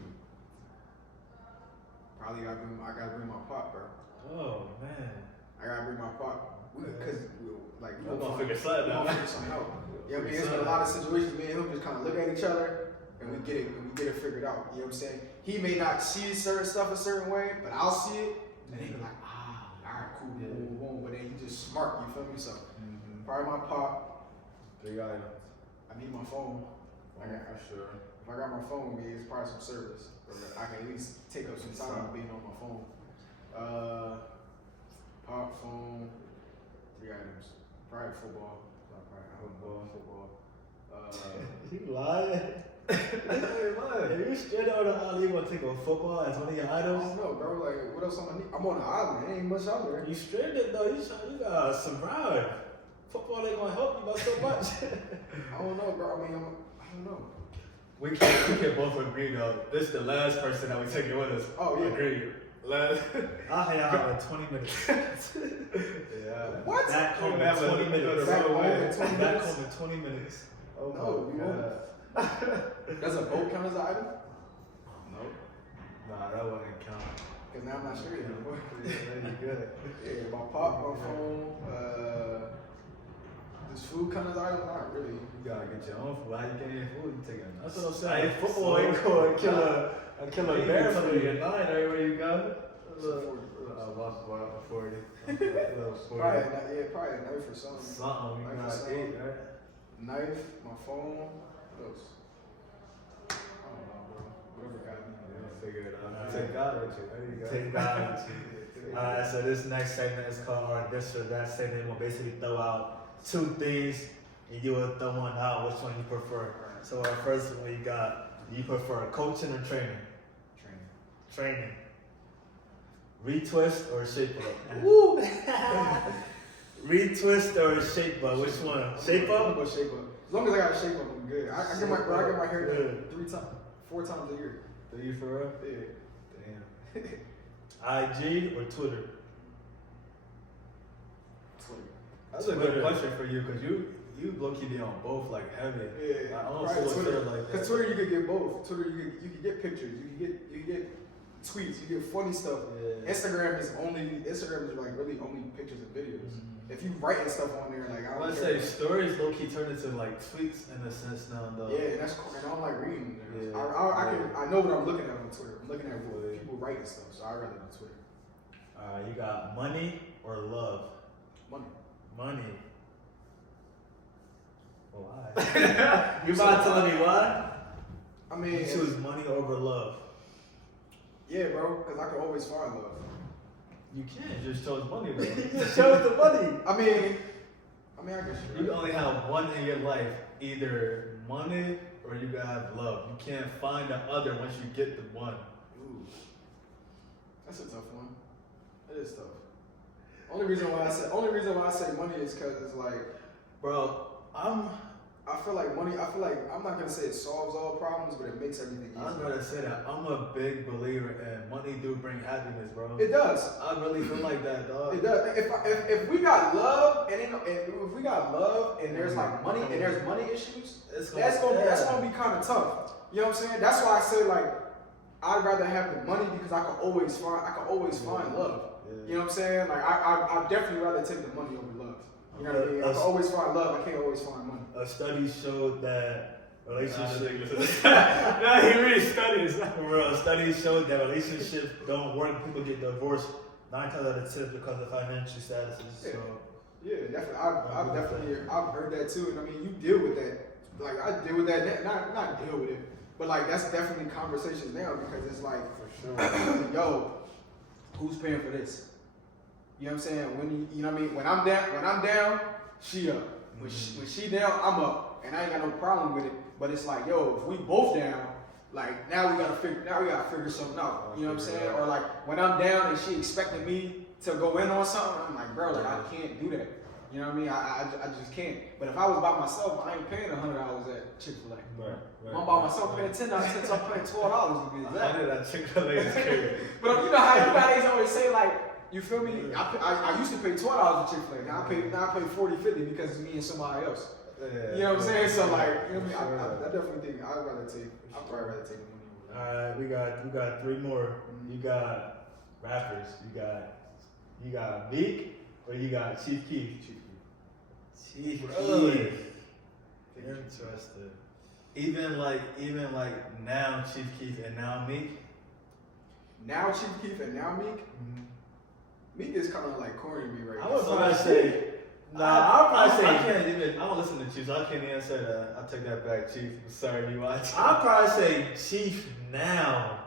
Probably I gotta bring my pop, bro. Oh man. I gotta bring my pop. Because like we're gonna figure something out. Yeah, I mean, it's been a lot of situations. Me and him just kind of look at each other and we get it figured out. You know what I'm saying? He may not see certain stuff a certain way, but I'll see it, and he be like, all right, cool, boom. But then he just smart. You feel me? So probably my pop. 3 items. I need my phone. For sure. If I got my phone with me, it's probably some service. I can at least take up some time being on my phone. Pop, phone, 3 items. Probably football. Football. You lying? If you straight out of the island, you gonna take a football as one of your I items? don't know, bro. Like, what else I'm gonna need? I'm on an island. There ain't much out there. You stranded though. You gotta survive. Football ain't gonna help you by so much. I don't know, bro. I mean, I don't know. We can both agree though. This is the last person that we taking with us. Oh, yeah. Agree. Last. I'll hang out in 20 minutes. Yeah. What? Back home in Have a 20 minutes. Back home in 20 Back minutes? home in 20 minutes. Oh No, my you God. Does a boat count as an item? Nope. Nah, that wouldn't count. Because now I'm not sure anymore. Yeah, you good. Yeah, my pop, my phone, does food count as an item? Not really. You gotta get your own food. How you getting your food? You taking it. That's what I'm saying. Hey, Football ain't going to kill a bear for for you. you. Nine everywhere you go. Probably, 40. probably a knife or something. Something you Knife or gotta something. eat, right? Knife, my phone, what else? I don't know, bro. Whatever got me. Yeah, figure it out. Alright. Take God with you. There you go. Take God with you. Alright, so this next segment is called our this or that segment. We'll basically throw out 2 things and you will throw one out. Which one you prefer? So our first one you got, do you prefer coaching or training? Training. Retwist or shape up? Woo! Retwist or shape up? Which one? Shape I'm up? gonna go shape up. As long as I got a shape up, I'm good. I get my hair done Good. 4 times a year. Do you for real? Yeah. Damn. IG or Twitter? That's a good question for you because you low-key be on both like heavy. Yeah, I don't probably follow Twitter like that. Because Twitter you could get both. Twitter you could get pictures, you can get tweets, you get funny stuff. Yeah. Instagram is like really only pictures and videos. Mhm. If you writing stuff on there, like I I don't would care. say stories low-key turn into like tweets in a sense now though. Yeah, and that's cool. And I don't like reading there. Yeah. I know what I'm looking at on Twitter. I'm looking at what people writing stuff, so I'd rather do Twitter. You got money or love? Money. Money. Why? You about to tell me why? I mean, You choose money over love. yeah, bro, because I can always find love. You can't just chose money though. Just show us the money. I mean, I guess you're You right. only have one in your life, either money or you gotta have love. You can't find the other once you get the one. Ooh, that's a tough one. It is tough. Only reason why I say money is because it's like, Bro, I feel like I'm not gonna say it solves all problems, but it makes everything easier. I'm gonna say that I'm a big believer in money do bring happiness, bro. It does. I really feel like that, dog. It does. If we got love and there's like money and there's money issues, that's gonna be kind of tough. You know what I'm saying? That's why I say like I'd rather have the money because I can always find love. Yeah. You know what I'm saying? Like I definitely rather take the money over love. You know what I mean? I can always find love. I can't always find money. A study showed that relationships. Nah, he really studies. Studies showed that relationships don't work. People get divorced 9 times out of 10 because of financial statuses. So Yeah, definitely. I've heard that too, and I mean, you deal with that. Like I deal with that. Not deal with it, but like that's definitely conversations now because it's like, For sure. yo, who's paying for this? You know what I'm saying? When you know what I mean? When I'm down, she up. When she down, I'm up, and I ain't got no problem with it. But it's like, yo, if we both down, like now we gotta figure something out. You know what I'm saying? Or like when I'm down and she expecting me to go in on something, I'm like, bro, like I can't do that. You know what I mean? I just can't. But if I was by myself, I ain't paying $100 at Chick-fil-A. Right. If I'm by myself paying $10, since I'm paying $12 to be exact. That Chick-fil-A is crazy. But you know how everybody's always say like, you feel me? I used to pay $12 at Chick-fil-A. Now I pay $40, $50 because it's me and somebody else. Yeah. You know what I'm saying? So like, you know what I mean? I definitely think I'd probably rather take the money. alright, we got 3 more. You got rappers. You got Meek or you got Chief Keef. Chief Really? Keef. Interesting. Even like now Chief Keef and now Meek. Now Chief Keef and now Meek. Meek is kind of like corny to me right I now. would probably say, I'll probably say, I don't listen to Chief, so I can't even say that. I'll take that back, Chief. I'm sorry, you watch. I'll probably say Chief now.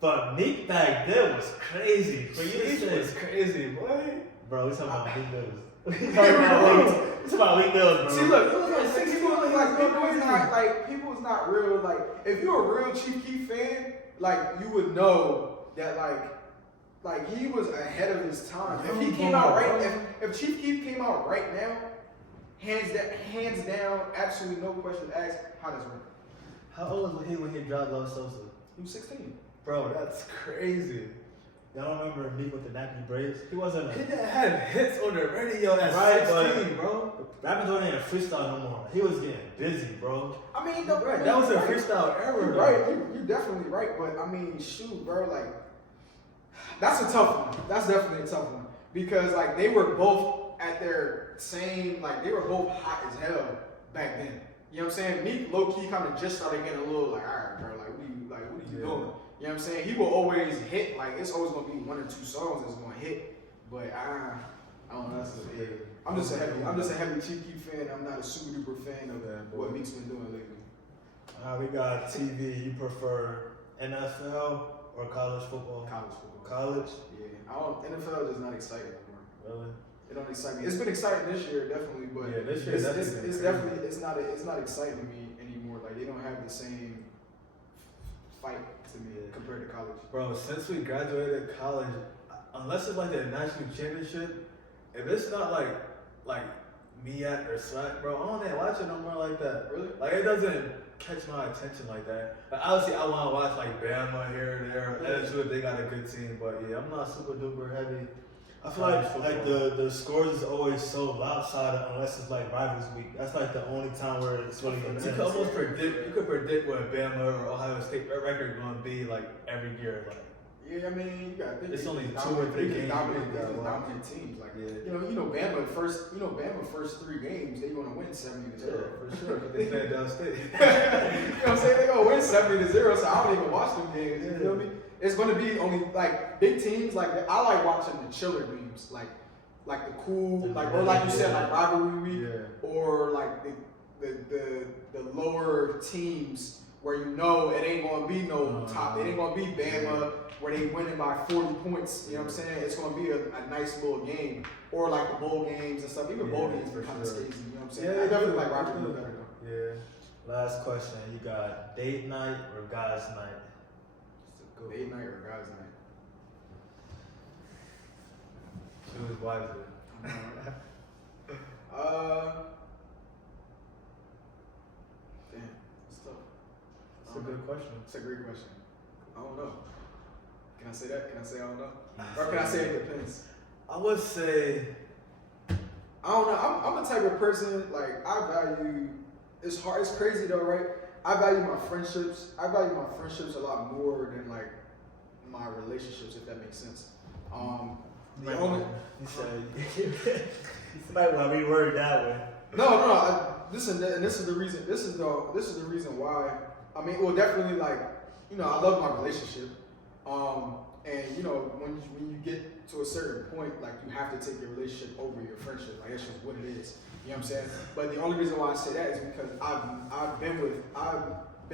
But Meek back then was crazy. For you to It say, was crazy, boy. bro, we talking about Meek Mills. We talking about Meek Mills, bro. See, look, people's not real. Like, if you're a real Chief Keef fan, like, you would know that, like he was ahead of his time. If he came out if Chief Keef came out right now, hands down, absolutely no question asked, how does it work? How old was he when he dropped Love Sosa? He was 16. Bro, that's crazy. Y'all remember Meek with the nappy braids? He wasn't He a didn't have hits on the radio at Right, 16, bro. rapping don't even freestyle no more. He was getting busy, bro. I mean, Right, that was a freestyle era. You're right. You're definitely right. But I mean, shoot, bro. Like, that's a tough one. That's definitely a tough one because like they were both at their same. Like they were both hot as hell back then. You know what I'm saying? Meek low key kind of just started getting a little like, all right, bro. Like, what are you doing? You know what I'm saying? He will always hit. Like, it's always gonna be one or two songs that's gonna hit. But I don't know. I'm just a heavy Chief Keef fan. I'm not a super duper fan of what Meek's been doing lately. We got TV. You prefer NFL or college football? College football. College? Yeah. NFL does not excite me anymore. Really? It don't excite me. It's been exciting this year, definitely, but Yeah, this year it's not exciting me anymore. Like they don't have the same fight to me compared to college. Bro, since we graduated college, unless it's like the national championship, if it's not like MEAC or SWAC, bro, I don't even watch it no more like that. Really? Like it doesn't catch my attention like that. But obviously I want to watch like Bama here and there. LSU if they got a good team, but yeah, I'm not super duper heavy. I feel like the scores is always so lopsided unless it's like rivals week. That's like the only time where it's really intense. You could almost predict what Bama or Ohio State record is going to be like every year. Like Yeah, I mean, you got to think it's only these 2 or 3 games. dominant teams. Like Bama first 3 games they gonna win 70-0 for sure. But they played Delaware State. You know what I'm saying? They gonna win 70-0, so I don't even watch them games. You feel me? It's gonna be only like big teams. Like I like watching the chiller games, like the cool, like or like you said, like rivalry week, or like the lower teams where you know it ain't gonna be no top. It ain't gonna be Bama where they winning by 40 points. You know what I'm saying? It's gonna be a nice little game, or like the bowl games and stuff. Even bowl games are kind of scazy. You know what I'm saying? Yeah, I definitely like rivalry better though. Yeah. Last question. You got date night or guys night? Date night or guys night? Choose wisely. Damn, it's tough. That's a good question. It's a great question. I don't know. Can I say that? Can I say I don't know? Or can I say it depends? I would say I don't know. I'm the type of person, like, I value, it's hard, it's crazy though, right? I value my friendships. I value my friendships a lot more than, like, my relationships, if that makes sense. The only... You said... You might want to reword that way. No, this is the reason, this is the reason why, I mean, well, definitely, like, you know, I love my relationship. And you know, when you get to a certain point, like you have to take your relationship over your friendship. Like that's just what it is. You know what I'm saying? But the only reason why I say that is because I've been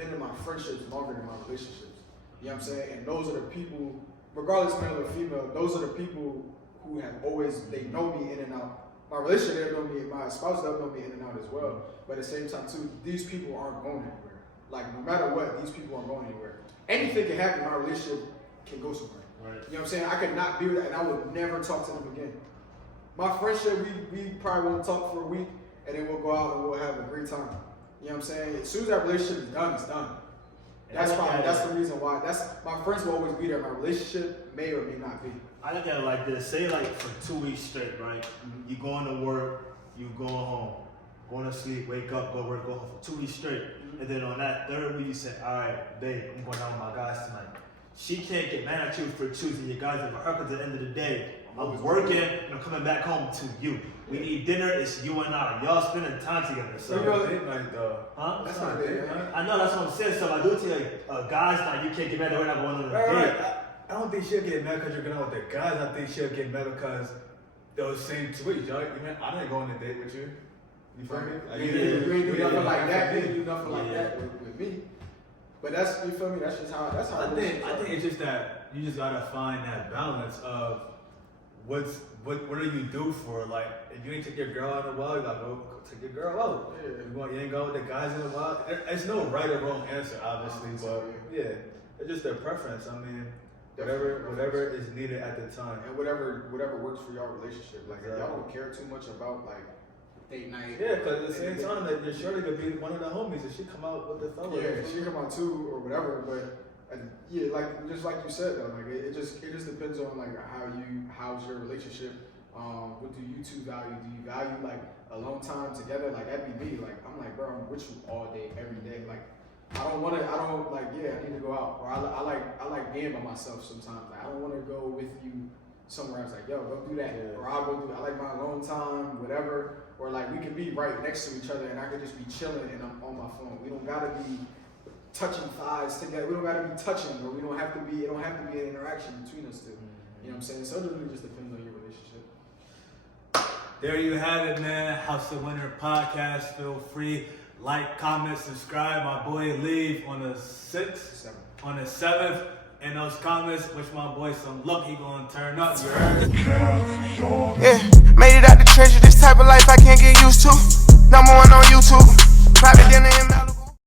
in my friendships longer than my relationships. You know what I'm saying? And those are the people, regardless male or female, those are the people who have always, they know me in and out. My relationship, they know me, my spouse, they'll know me in and out as well. But at the same time too, these people aren't going anywhere. Like no matter what, these people aren't going anywhere. Anything can happen, my relationship can go somewhere. Right. You know what I'm saying? I could not be with that and I would never talk to them again. My friendship, we probably won't talk for a week and then we'll go out and we'll have a great time. You know what I'm saying? As soon as that relationship is done, it's done. That's the reason why. My friends will always be there. My relationship may or may not be. I look at it like this. Say like for 2 weeks straight, right? Mm-hmm. You going to work, you going home, going to sleep, wake up, go work, go home for 2 weeks straight. Mm-hmm. And then on that 3rd week, you say, all right, babe, I'm going out with my guys tonight. She can't get mad at you for choosing your guys over her because at the end of the day, I'm working and I'm coming back home to you. We need dinner, it's you and I. Y'all spending time together. So date night though. Huh? That's not a date night. I know, that's what I'm saying. So if I do it to like guys night, you can't get mad that we're not going on a date. I don't think she'll get mad because you're going out with the guys. I think she'll get mad because those same tweets. I didn't go on a date with you. You feel me? You ain't do nothing like that. You ain't do nothing like that with me. But that's, you feel me? That's just how. That's how. I think it's just that you just gotta find that balance of what do you do for, like, if you ain't take your girl out in the wild, you gotta go take your girl out. Yeah. You ain't go with the guys in the wild. There's no right or wrong answer, obviously, but yeah, it's just their preference. I mean, whatever is needed at the time, and whatever works for your relationship. Like, if y'all don't care too much about like date night. Yeah, because at the same time, that your shorty could be one of the homies, and she come out with the fellas. Yeah, she come out too or whatever, but. Yeah, like just like you said though, like it just depends on like how's your relationship. What do you two value? Do you value like alone time together? Like that'd be me. Like I'm like, bro, I'm with you all day, every day. Like I don't like, yeah, I need to go out, or I like being by myself sometimes. Like I don't want to go with you somewhere else. Like yo, go do that, or I'll go do. I like my alone time, whatever. Or like we can be right next to each other, and I could just be chilling, and I'm on my phone. We don't gotta be touching thighs together. We don't gotta be touching, or we don't have to be. It don't have to be an interaction between us two. You know what I'm saying? So it really just depends on your relationship. There you have it, man. House of Winter podcast. Feel free, like, comment, subscribe. My boy leave on the 6th, on the 7th. In those comments, wish my boy some luck. He gonna turn up. You heard? Yeah, made it out the treasure. This type of life I can't get used to. #1 on YouTube.